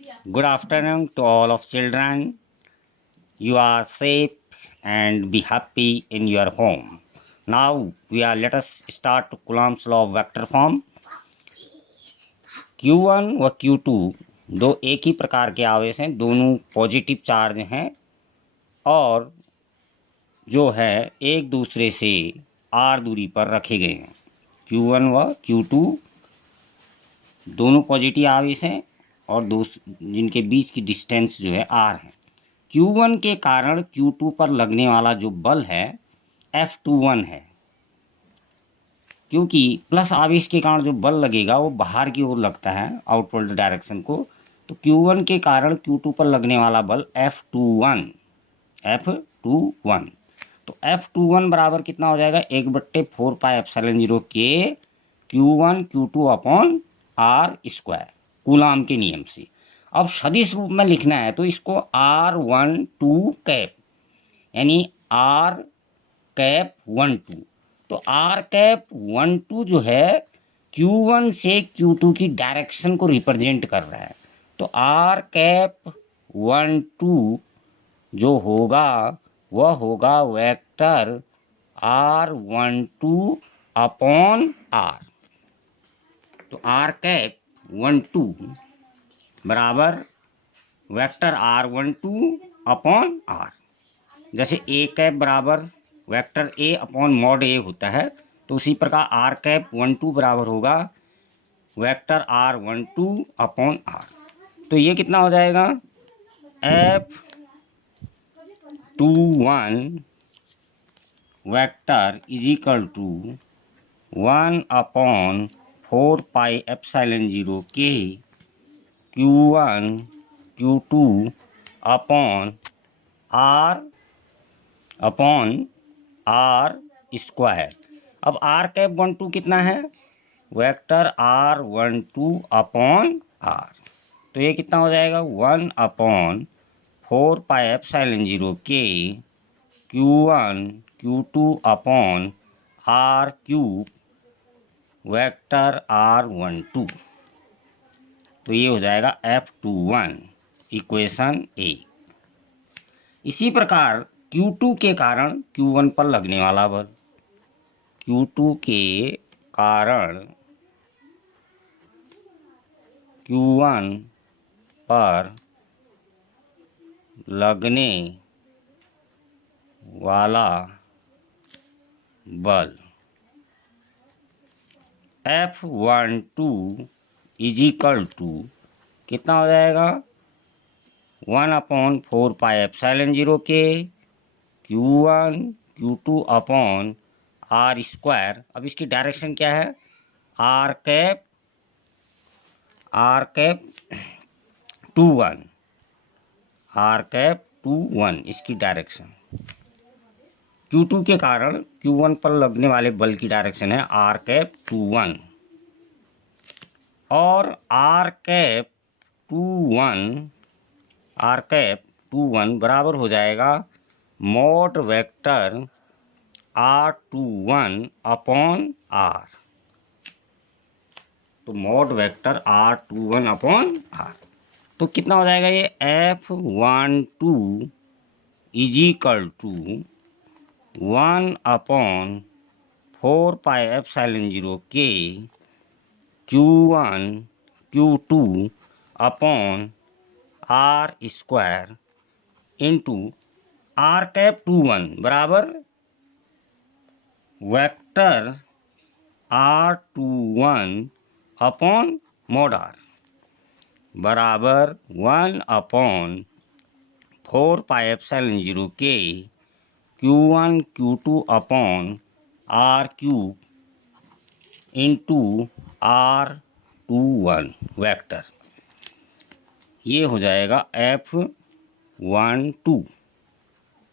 Good afternoon to all of children. You are safe and be happy in your home. Now let us start Coulomb's law of vector form. Q1 व Q2 दो एक ही प्रकार के आवेश हैं, दोनों positive charge हैं और जो है एक दूसरे से r दूरी पर रखे गए हैं। Q1 व Q2 दोनों पॉजिटिव आवेश हैं और जिनके बीच की डिस्टेंस जो है r है। Q1 के कारण Q2 पर लगने वाला जो बल है F21 है, क्योंकि प्लस आवेश के कारण जो बल लगेगा वो बाहर की ओर लगता है, आउटवर्ड डायरेक्शन को। तो Q1 के कारण Q2 पर लगने वाला बल F21। तो F21 बराबर कितना हो जाएगा, 1/4 पाई एप्सिलॉन 0 के Q1 Q2 upon R square, coulomb के नियम से। अब सदिश रूप में लिखना है तो इसको R12 कैप यानी R कैप 12, तो R कैप 12 जो है Q1 से Q2 की डायरेक्शन को रिप्रेजेंट कर रहा है। तो R कैप 12 जो होगा वह होगा वेक्टर R12 अपॉन R। तो R कैप 12 बराबर वेक्टर R12 अपॉन R। जैसे A कैप बराबर vector A upon mod A होता है, तो उसी प्रकार R कैप 12 बराबर होगा वेक्टर R12 अपॉन R। तो ये कितना हो जाएगा, F21 vector is equal to 1/4 pi epsilon 0 के Q1 Q2 upon R square. अब R कैप 12 कितना है, वेक्टर R12 अपॉन R। तो ये कितना हो जाएगा, 1/4 पाई एप्सिलॉन 0 के Q1 Q2 upon R cube vector R12। तो ये हो जाएगा F21 इक्वेशन ए। इसी प्रकार Q2 के कारण Q1 पर लगने वाला बल, Q2 के कारण Q1 पर लगने वाला बल F12 इज इक्वल टू कितना हो जाएगा, 1/4 पाई एप्सिलॉन 0 के Q1 Q2 upon R square. अब इसकी डायरेक्शन क्या है, R कैप 21, R कैप 21 इसकी डायरेक्शन। Q2 के कारण Q1 पर लगने वाले बल की डायरेक्शन है R कैप 21 और R कैप 21 बराबर हो जाएगा mod vector R21 upon R। तो mod vector R21 upon R, तो कितना हो जाएगा ये, F12 is equal to 1/4 pi epsilon 0 के Q1 Q2 upon R square into R cap 21 बराबर vector R21 upon mod R बराबर 1/4 पाई एप्सिलॉन 0 के Q1 Q2 upon R cube into R21 vector. ये हो जाएगा F12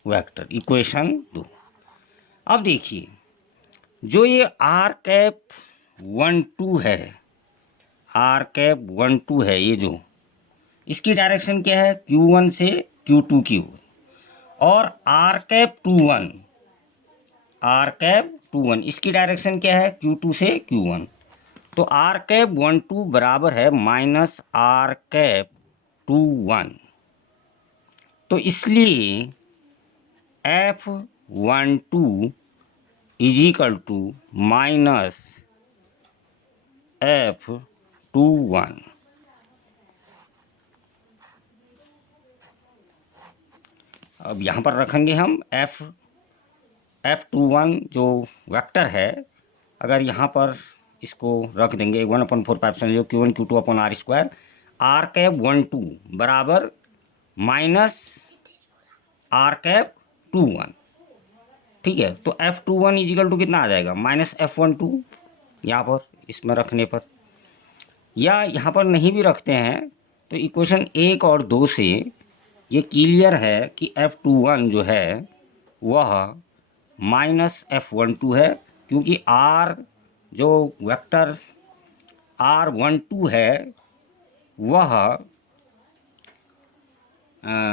वेक्टर इक्वेशन 2। अब देखिए जो ये R कैप 12 है, R कैप 12 है, ये जो इसकी डायरेक्शन क्या है, Q1 से Q2 की ओर, और R कैप 21 इसकी डायरेक्शन क्या है, Q2 से Q1। तो R कैप 12 बराबर है माइनस R कैप F21, तो इसलिए F12 is equal to minus F21। अब यहाँ पर रखेंगे हम F21 जो वेक्टर है, अगर यहाँ पर इसको रख देंगे 1/4 Q1 Q2 upon R square, R cap 12 बराबर माइनस R कैप 21, ठीक है। तो F21 इजिकल टू कितना आ जाएगा, माइनस F12 यहाँ पर इसमें रखने पर, या यहाँ पर नहीं भी रखते हैं तो इक्वेशन 1 और 2 से ये क्लियर है कि F21 जो है वह माइनस F12 है, क्योंकि R जो वेक्टर R12 है वह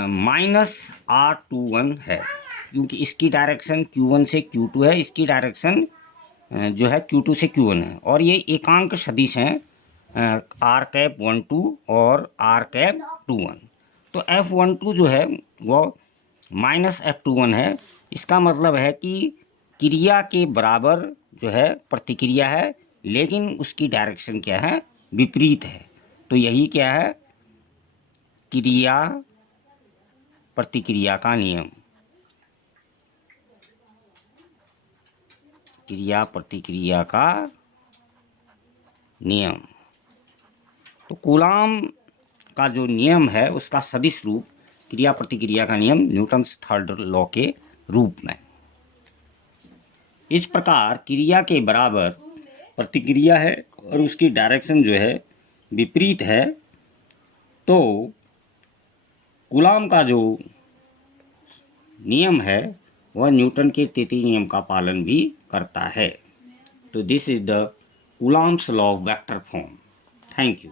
माइनस R21 है, क्योंकि इसकी डायरेक्शन Q1 से Q2 है, इसकी डायरेक्शन जो है Q2 से Q1 है, और ये एकांक सदिश हैं R कैप 12 और R कैप 21। तो F12 जो है वो माइनस F21 है। इसका मतलब है कि क्रिया के बराबर जो है प्रतिक्रिया है, लेकिन उसकी डायरेक्शन क्या है, विपरीत है। तो यही क्या है, क्रिया प्रतिक्रिया का नियम, क्रिया प्रतिक्रिया का नियम। तो कूलाम का जो नियम है उसका सदिश रूप क्रिया प्रतिक्रिया का नियम, न्यूटन्स थर्ड लॉ के रूप में। इस प्रकार क्रिया के बराबर प्रतिक्रिया है और उसकी डायरेक्शन जो है विपरीत है, तो कूलाम का जो नियम है वह न्यूटन के तृतीय नियम का पालन भी करता है। तो this is the coulombs law of vector form. Thank you.